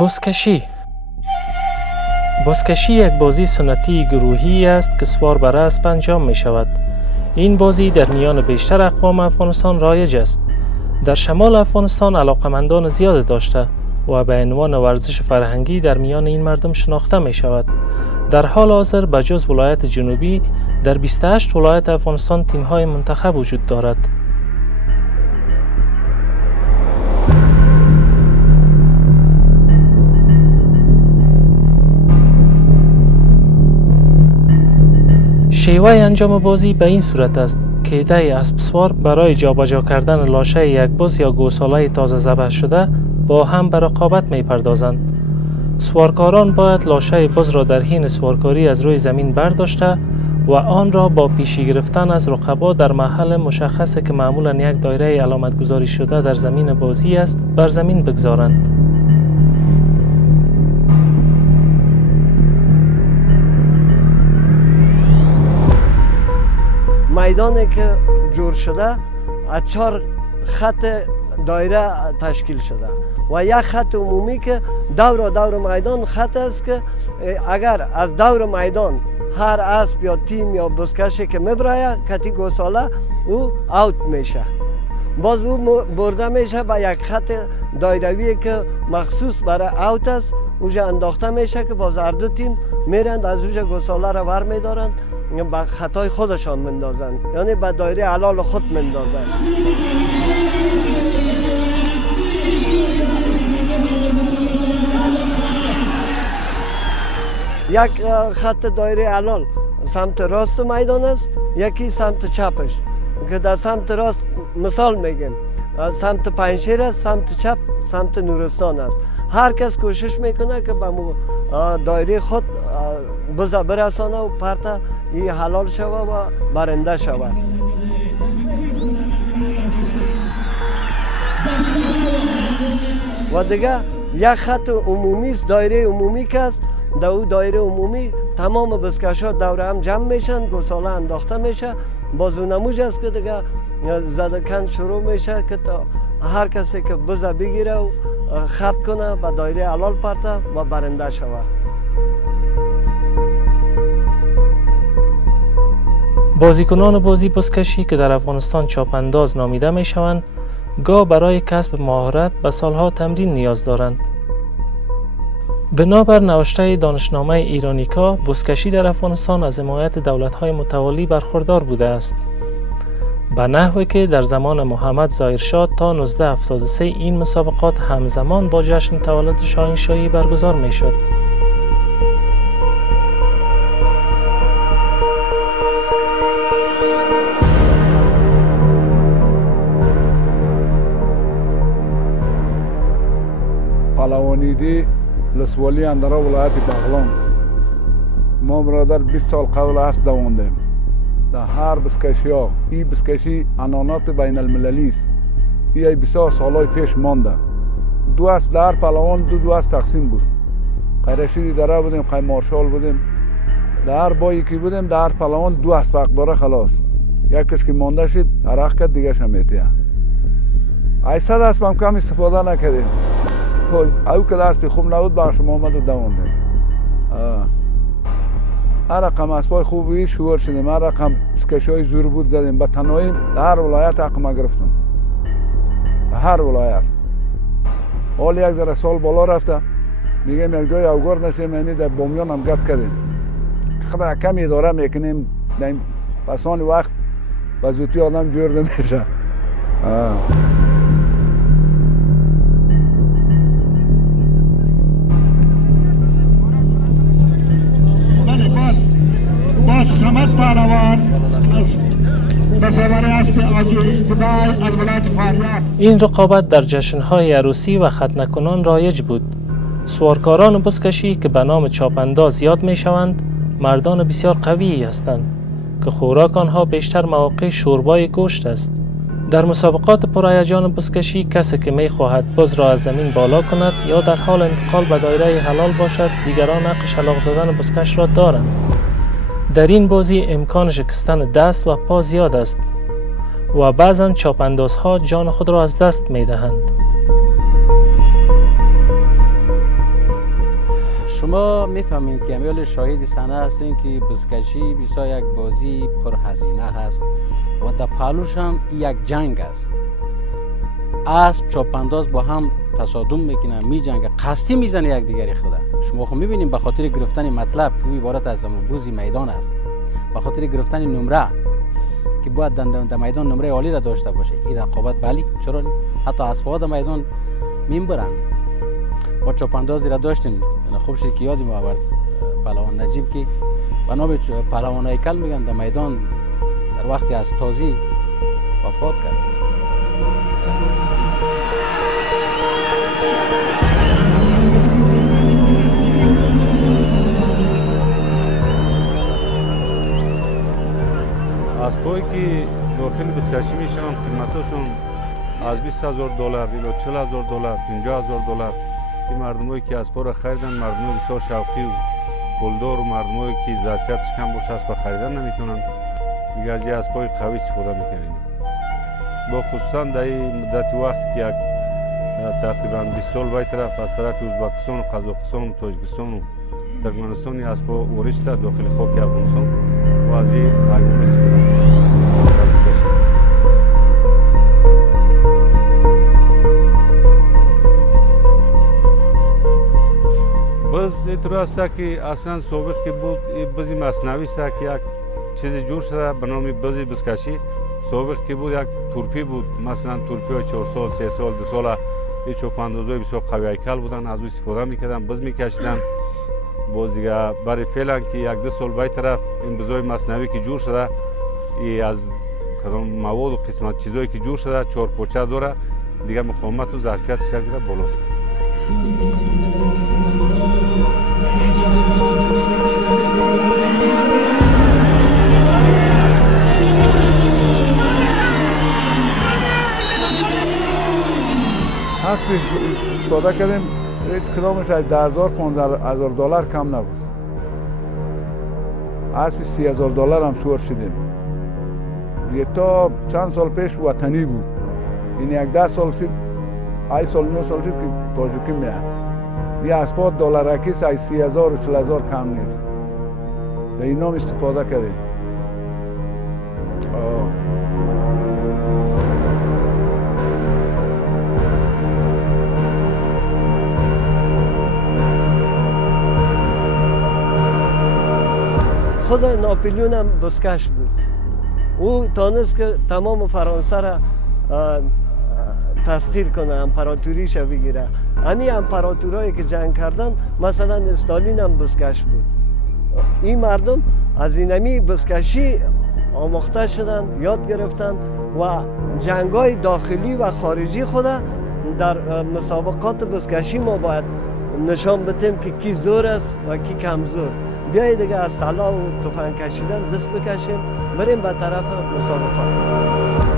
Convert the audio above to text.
بزکشی یک بازی سنتی گروهی است که سوار بر اسب انجام می شود. این بازی در میان بیشتر اقوام افغانستان رایج است. در شمال افغانستان علاقمندان زیاد داشته و به عنوان ورزش فرهنگی در میان این مردم شناخته می شود. در حال حاضر به جز ولایت جنوبی در 28 ولایت افغانستان تیم‌های منتخب وجود دارد. شیوه انجام بازی به این صورت است که عده اسب سوار برای جابجا کردن لاشه یک بز یا گوساله تازه ذبح شده با هم به رقابت می پردازند. سوارکاران باید لاشه بز را در حین سوارکاری از روی زمین برداشته و آن را با پیشی گرفتن از رقبا در محل مشخصی که معمولا یک دایره علامت گذاری شده در زمین بازی است بر زمین بگذارند. میدانی که جور شده از 4 خط دایره تشکیل شده و یک خط عمومی که دور میدان خط است که اگر از دور میدان هر اسب یا تیم یا بزکشی که میبره کتی گوساله او اوت میشه، باز او برده میشه به یک خط دایروی که مخصوص برای اوت است، اوجا انداخته میشه که باز هر دو تیم میرند از اوجا گوساله را ور میدارند به خطای خودشان مندازند، یعنی به دایره حلال خود مندازند. یک خط دایره حلال سمت راست میدان است، یکی سمت چپش که در سمت راست مثال میگیم سمت پنجشیر است، سمت چپ سمت نورستان است. هر کس کوشش میکنه که به دایره خود بزا برسانه و پرتا این حلال شوه و برنده شوه. و دیگه یک خط عمومی است، دایره عمومی که است، در او دایره عمومی تمام بزکش‌ها دور هم جمع میشن، گوساله انداخته میشه، باز اون نموج است که دیگه زدکن شروع میشه که تا هر کسی که بزا بگیره و خط کنه به دایره حلال پرته و برنده شوه. بازیکنان بازی بزکشی که در افغانستان چاپانداز نامیده می شوند، گاه برای کسب مهارت به سالها تمرین نیاز دارند. بنابر نوشته دانشنامه ایرانیکا، بزکشی در افغانستان از حمایت دولت‌های متوالی برخوردار بوده است. به نحوی که در زمان محمد ظاهرشاه تا 1973 این مسابقات همزمان با جشن تولد شاهنشاهی برگزار می شد. پهلوانیدی لسوالی اندرا ولایت بغلان. ما برادر 20 سال قبل اسب دواندیم. در هر بزکشی ها این بزکشی عنعنات بین المللی است. این بسیار سالهای پیش مانده. 2 اسب در هر پهلوان دو اسب تقسیم بود. قیرشیدی دره بودیم، قیم مارشال بودیم. در هر بایی که بودیم در هر پهلوان 2 اسب حق داره خلاص. یکیش که مانده شد عرق کرد دیگه شمیتیه. 800 اسب هم کم استفاده نکردیم. او که اسب خوب نبود با شما آمد و دواندیم. هر رقم اسبای خوبی شوهر شدیم، هر رقم بزکشی زور بود زدیم. به تنهایی در هر ولایت حق ما گرفتم، هر ولایت. حال یک ذره سال بالا رفته میگیم یک جای اوگار نشیم، یعنی در بامیان هم گپ کردیم خدا کم اداره میکنیم در این پسان وقت و زودی آدم جور نمیشه. این رقابت در جشن‌های عروسی و ختنه‌کنان رایج بود. سوارکاران بزکشی که به نام چاپانداز یاد می‌شوند، مردان بسیار قوی هستند که خوراک آنها بیشتر مواقع شوربای گوشت است. در مسابقات پرهیجان بزکشی کسی که می‌خواهد بز را از زمین بالا کند یا در حال انتقال به دایره حلال باشد، دیگران حق شلاق زدن بزکش را دارند. در این بازی امکان شکستن دست و پا زیاد است و بعضا چاپاندازها جان خود را از دست می دهند. شما میفهمید که امیال شاهد صحنه هستین که بزکشی بسیار یک بازی پر هزینه هست و در پهلوش هم یک جنگ است. اسب چاپانداز با هم تصادم میکنه، میجنگه، قصدی میزنه یک دیگری خدا. شما خب میبینیم به خاطر گرفتن مطلب که او عبارت از بوزی میدان است، به خاطر گرفتن نمره که باید در میدان نمره عالی را داشته باشه، این رقابت بلی چرا حتی اسب‌ها در میدان میبرن. ما چاپاندازی را داشتیم، خوب شد که یادم آورد، پهلوان نجیب که به نام پهلوان هیکل میگن، در میدان در وقتی از تازی وفات کرد. اسبایی که داخل بزکشی میشن قیمتاشون از $20,000 الی $40,000 $50,000. این مردمایی که اسبا را خریدن مردمای بسیار شوقی و پولدار و مردمایی که ظرفیتش کم باشه اسب خریدن نمیتونن، دیگه از این اسبای قوی استفاده میکنیم. با خصوصا در این مدت وقتی که یک تقریبا 20 سال باید طرف از طرف ازبکستان و قزاقستان و تاجیکستان و ترکمنستان این اسبا ورشته داخل خاک افغانستان و از این حیوان استفاده بز اینطور است که اصلا سابق که بود بزی مصنوی است که یک چیزی جور شده به نام بزی بزکشی. سابق که بود یک تورپی بود، مثلا تورپی های 4 سال 3 سال 2 ساله این چوپاندازهای بسیار قوی هیکل بودن، از او استفاده میکردن، بز میکشیدن. باز دیگه برای فعلا که 1-2 سال باید طرف این بزای مصنوی که جور شده ای از کدام مواد و قسمت چیزایی که جور شده 4 پوچه داره، دیگه مقاومت و ظرفیتش از بالاست. اسب استفاده کردیم، هیچ کدامش از $10,000-15,000 کم نبود. اسب $30,000 هم سوار شدیم. دیگه تا چند سال پیش وطنی بود، این 10 سال شد، 8 سال 9 سال شد که تاجیکی میاد. یه اسبا دلارکیس از 30,000 و 40,000 کم نیست. در این نام استفاده کردیم. خود ناپلیون هم بزکش بود. او تانست که تمام فرانسه را تسخیر کنه، امپراتوریش بگیره. همین امپراتورایی که جنگ کردن، مثلا استالین هم بزکش بود. این مردم از اینمی بزکشی آموخته شدن، یاد گرفتن و جنگای داخلی و خارجی خود در مسابقات بزکشی ما باید نشان بدیم که کی زور است و کی کمزور. بیایید دیگه از سلاح و تفنگ کشیدن دست بکشیم، بریم به طرف مسابقات.